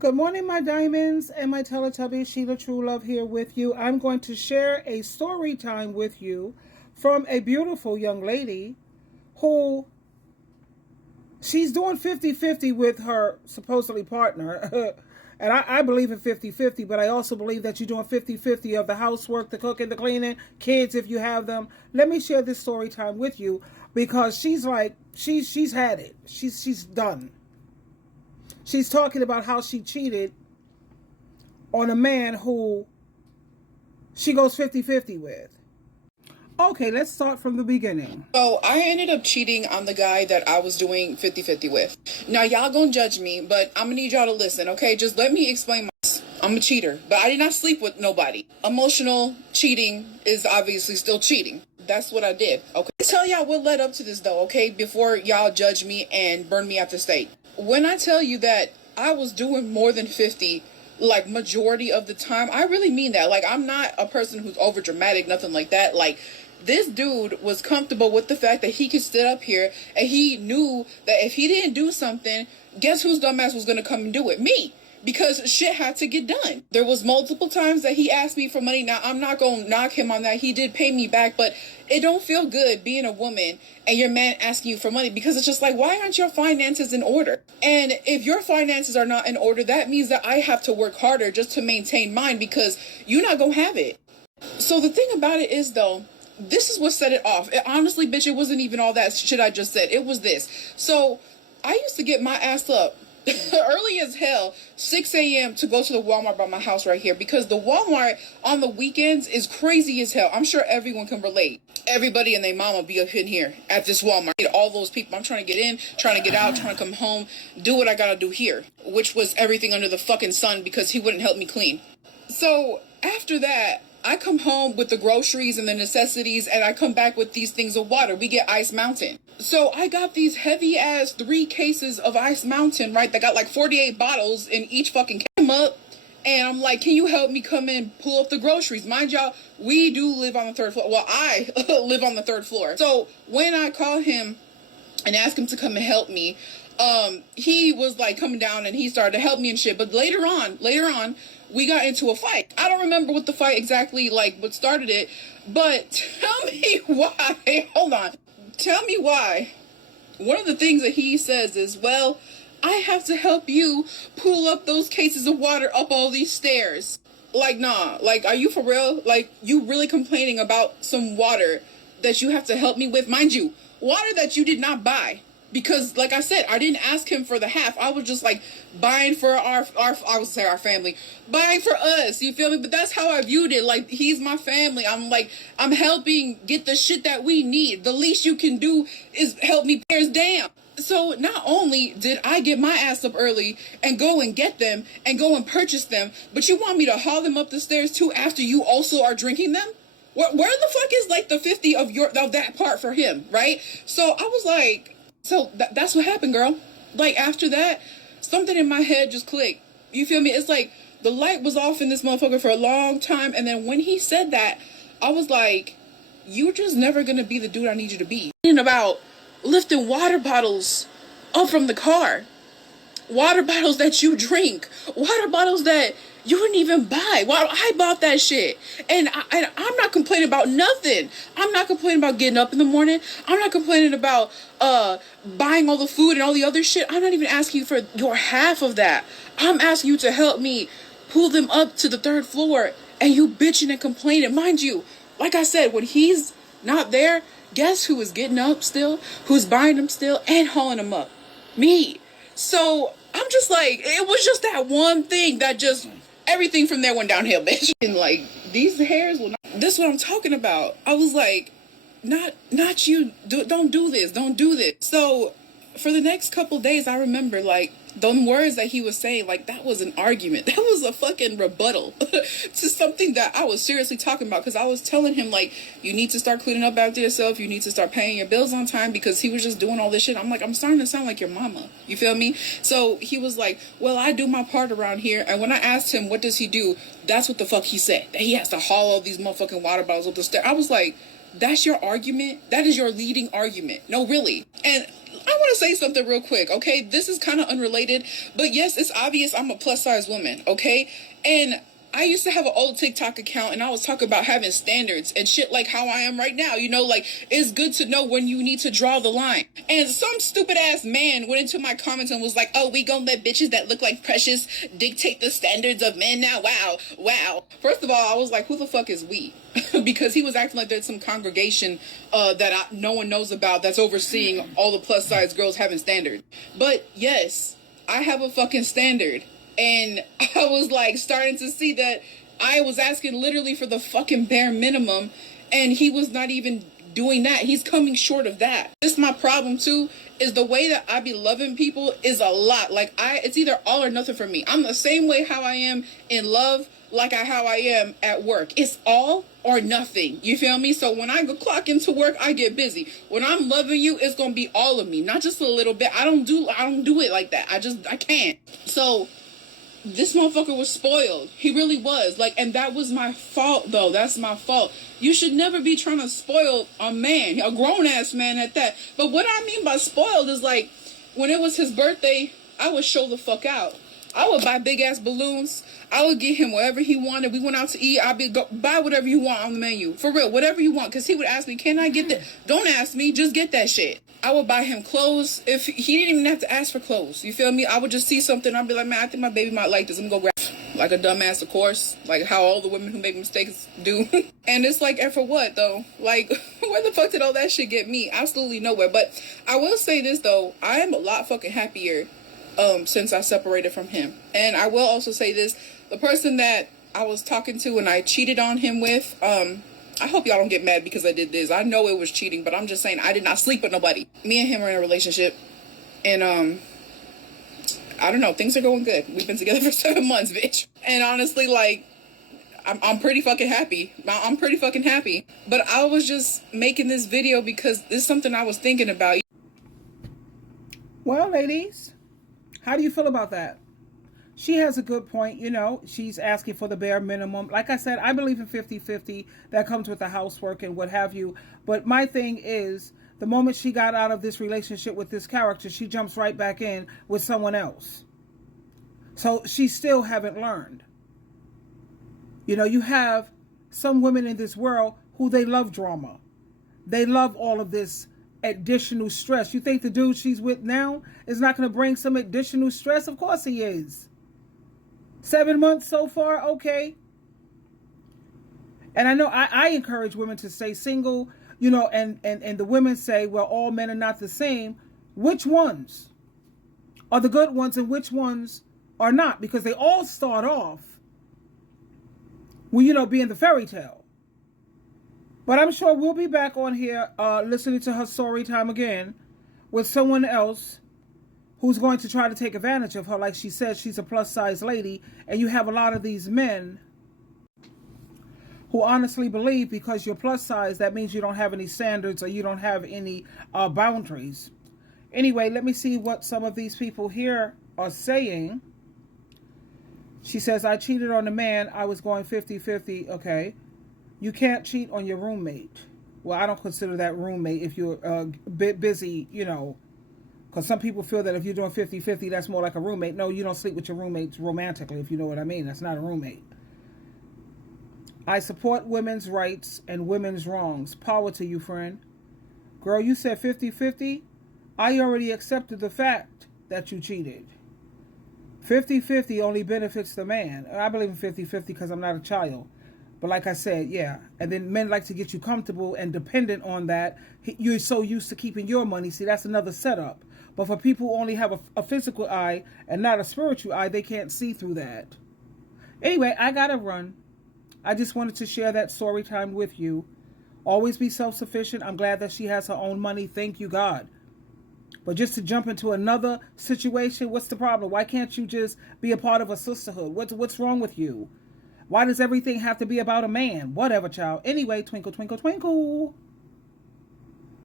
Good morning, my diamonds and my Teletubbies. SheilaTruelove here with you. I'm going to share a story time with you from a beautiful young lady who she's doing 50-50 with her supposedly partner. And I believe in 50-50, but I also believe that you're doing 50-50 of the housework, the cooking, the cleaning, kids if you have them. Let me share this story time with you because she's had it. She's done. She's talking about how she cheated on a man who she goes 50-50 with. Okay, let's start from the beginning. So I ended up cheating on the guy that I was doing 50-50 with. Now y'all gonna judge me, but I'm gonna need y'all to listen, okay? Just let me explain I'm a cheater, but I did not sleep with nobody. Emotional cheating is obviously still cheating. That's what I did, okay? I'll tell y'all what led up to this though, okay? Before y'all judge me and burn me at the stake. When I tell you that I was doing more than 50, like majority of the time, I really mean that. Like, I'm not a person who's over dramatic, nothing like that. Like, this dude was comfortable with the fact that he could sit up here and he knew that if he didn't do something, guess whose dumbass was going to come and do it? Me. Because shit had to get done. There was multiple times that he asked me for money. Now, I'm not going to knock him on that. He did pay me back, but it don't feel good being a woman and your man asking you for money because it's just like, why aren't your finances in order? And if your finances are not in order, that means that I have to work harder just to maintain mine because you're not going to have it. So the thing about it is, though, this is what set it off. Honestly, bitch, it wasn't even all that shit I just said. It was this. So I used to get my ass up early as hell, 6 a.m. to go to the Walmart by my house right here because the Walmart on the weekends is crazy as hell. I'm sure everyone can relate. Everybody and their mama be up in here at this Walmart. All those people. I'm trying to get in, trying to get out, trying to come home, do what I gotta do here, which was everything under the fucking sun because he wouldn't help me clean. So after that, I come home with the groceries and the necessities, and I come back with these things of water. We get Ice Mountain. So I got these heavy ass 3 cases of Ice Mountain, right? That got like 48 bottles in each fucking came up. And I'm like, can you help me come in, pull up the groceries? Mind y'all, we do live on the 3rd floor. Well, I live on the 3rd floor. So when I call him and ask him to come and help me, he was like coming down and he started to help me and shit. But later on, we got into a fight. I don't remember what the fight exactly, like, what started it, but tell me why. Hold on. Tell me why. One of the things that he says is, well, I have to help you pull up those cases of water up all these stairs. Like, nah. Like, are you for real? Like, you really complaining about some water that you have to help me with? Mind you, water that you did not buy. Because, like I said, I didn't ask him for the half. I was just, like, buying for our I would say our family. Buying for us, you feel me? But that's how I viewed it. Like, he's my family. I'm, like, I'm helping get the shit that we need. The least you can do is help me pay damn. So, not only did I get my ass up early and go and get them and go and purchase them, but you want me to haul them up the stairs, too, after you also are drinking them? Where the fuck is, like, the 50 of that part for him, right? So, I was like... So that's what happened, girl. Like, after that, something in my head just clicked. You feel me? It's like the light was off in this motherfucker for a long time. And then when he said that, I was like, you're just never going to be the dude I need you to be. And about lifting water bottles up from the car. Water bottles that you drink. Water bottles that you didn't even buy. Well, I bought that shit. And I'm not complaining about nothing. I'm not complaining about getting up in the morning. I'm not complaining about buying all the food and all the other shit. I'm not even asking you for your half of that. I'm asking you to help me pull them up to the 3rd floor and you bitching and complaining. Mind you, like I said, when he's not there, guess who is getting up still? Who's buying them still and hauling them up? Me. So I'm just like, it was just that one thing that just, everything from there went downhill, bitch. And like, these hairs will not, this is what I'm talking about. I was like, not you, don't do this, don't do this. So for the next couple days, I remember like, the words that he was saying, like, that was an argument. That was a fucking rebuttal to something that I was seriously talking about. Because I was telling him, like, you need to start cleaning up after yourself. You need to start paying your bills on time. Because he was just doing all this shit. I'm like, I'm starting to sound like your mama. You feel me? So he was like, well, I do my part around here. And when I asked him, what does he do? That's what the fuck he said. That he has to haul all these motherfucking water bottles up the stairs. I was like, that's your argument? That is your leading argument. No, really. And I want to say something real quick, okay? This is kind of unrelated, but yes, it's obvious I'm a plus size woman, okay? And I used to have an old TikTok account, and I was talking about having standards and shit like how I am right now. You know, like, it's good to know when you need to draw the line. And some stupid ass man went into my comments and was like, oh, we gonna let bitches that look like Precious dictate the standards of men now? Wow. First of all, I was like, who the fuck is we? Because he was acting like there's some congregation that no one knows about that's overseeing all the plus size girls having standards. But yes, I have a fucking standard. And I was like starting to see that I was asking literally for the fucking bare minimum, and he was not even doing that. He's coming short of that. This is my problem too, is the way that I be loving people is a lot. Like it's either all or nothing for me. I'm the same way how I am in love, like how I am at work. It's all or nothing. You feel me? So when I go clock into work, I get busy. When I'm loving you, it's gonna be all of me, not just a little bit. I don't do it like that. I can't. So this motherfucker was spoiled. He really was. Like, and that was my fault, though. That's my fault. You should never be trying to spoil a man, a grown-ass man at that. But what I mean by spoiled is, like, when it was his birthday, I would show the fuck out. I would buy big-ass balloons. I would get him whatever he wanted. We went out to eat. I'd be, go, buy whatever you want on the menu. For real, whatever you want. Because he would ask me, can I get that? Don't ask me. Just get that shit. I would buy him clothes. If he didn't even have to ask for clothes. You feel me? I would just see something. I'd be like, man, I think my baby might like this. I'm going to go grab it. Like a dumbass, of course. Like how all the women who make mistakes do. And it's like, and for what, though? Like, where the fuck did all that shit get me? Absolutely nowhere. But I will say this, though. I am a lot fucking happier since I separated from him. And I will also say this. The person that I was talking to and I cheated on him with, I hope y'all don't get mad because I did this. I know it was cheating, but I'm just saying I did not sleep with nobody. Me and him are in a relationship, and I don't know, things are going good. We've been together for 7 months, bitch. And honestly, like, I'm pretty fucking happy. I'm pretty fucking happy. But I was just making this video because this is something I was thinking about. Well, ladies, how do you feel about that? She has a good point, you know, she's asking for the bare minimum. Like I said, I believe in 50-50. That comes with the housework and what have you. But my thing is, the moment she got out of this relationship with this character, she jumps right back in with someone else. So she still haven't learned. You know, you have some women in this world who they love drama. They love all of this additional stress. You think the dude she's with now is not going to bring some additional stress? Of course he is. 7 months so far, okay. And I know I encourage women to stay single, you know, and the women say, well, all men are not the same. Which ones are the good ones and which ones are not? Because they all start off, well, you know, being the fairy tale. But I'm sure we'll be back on here listening to her story time again with someone else who's going to try to take advantage of her. Like she said, she's a plus size lady. And you have a lot of these men who honestly believe because you're plus size, that means you don't have any standards or you don't have any boundaries. Anyway, let me see what some of these people here are saying. She says, I cheated on a man. I was going 50-50. Okay. You can't cheat on your roommate. Well, I don't consider that roommate if you're busy, you know, because some people feel that if you're doing 50-50, that's more like a roommate. No, you don't sleep with your roommates romantically, if you know what I mean. That's not a roommate. I support women's rights and women's wrongs. Power to you, friend. Girl, you said 50-50. I already accepted the fact that you cheated. 50-50 only benefits the man. I believe in 50-50 because I'm not a child. But like I said, yeah. And then men like to get you comfortable and dependent on that. You're so used to keeping your money. See, that's another setup. But for people who only have a physical eye and not a spiritual eye, they can't see through that. Anyway, I gotta run. I just wanted to share that story time with you. Always be self-sufficient. I'm glad that she has her own money. Thank you, God. But just to jump into another situation, what's the problem? Why can't you just be a part of a sisterhood? What's wrong with you? Why does everything have to be about a man? Whatever, child. Anyway, twinkle, twinkle, twinkle.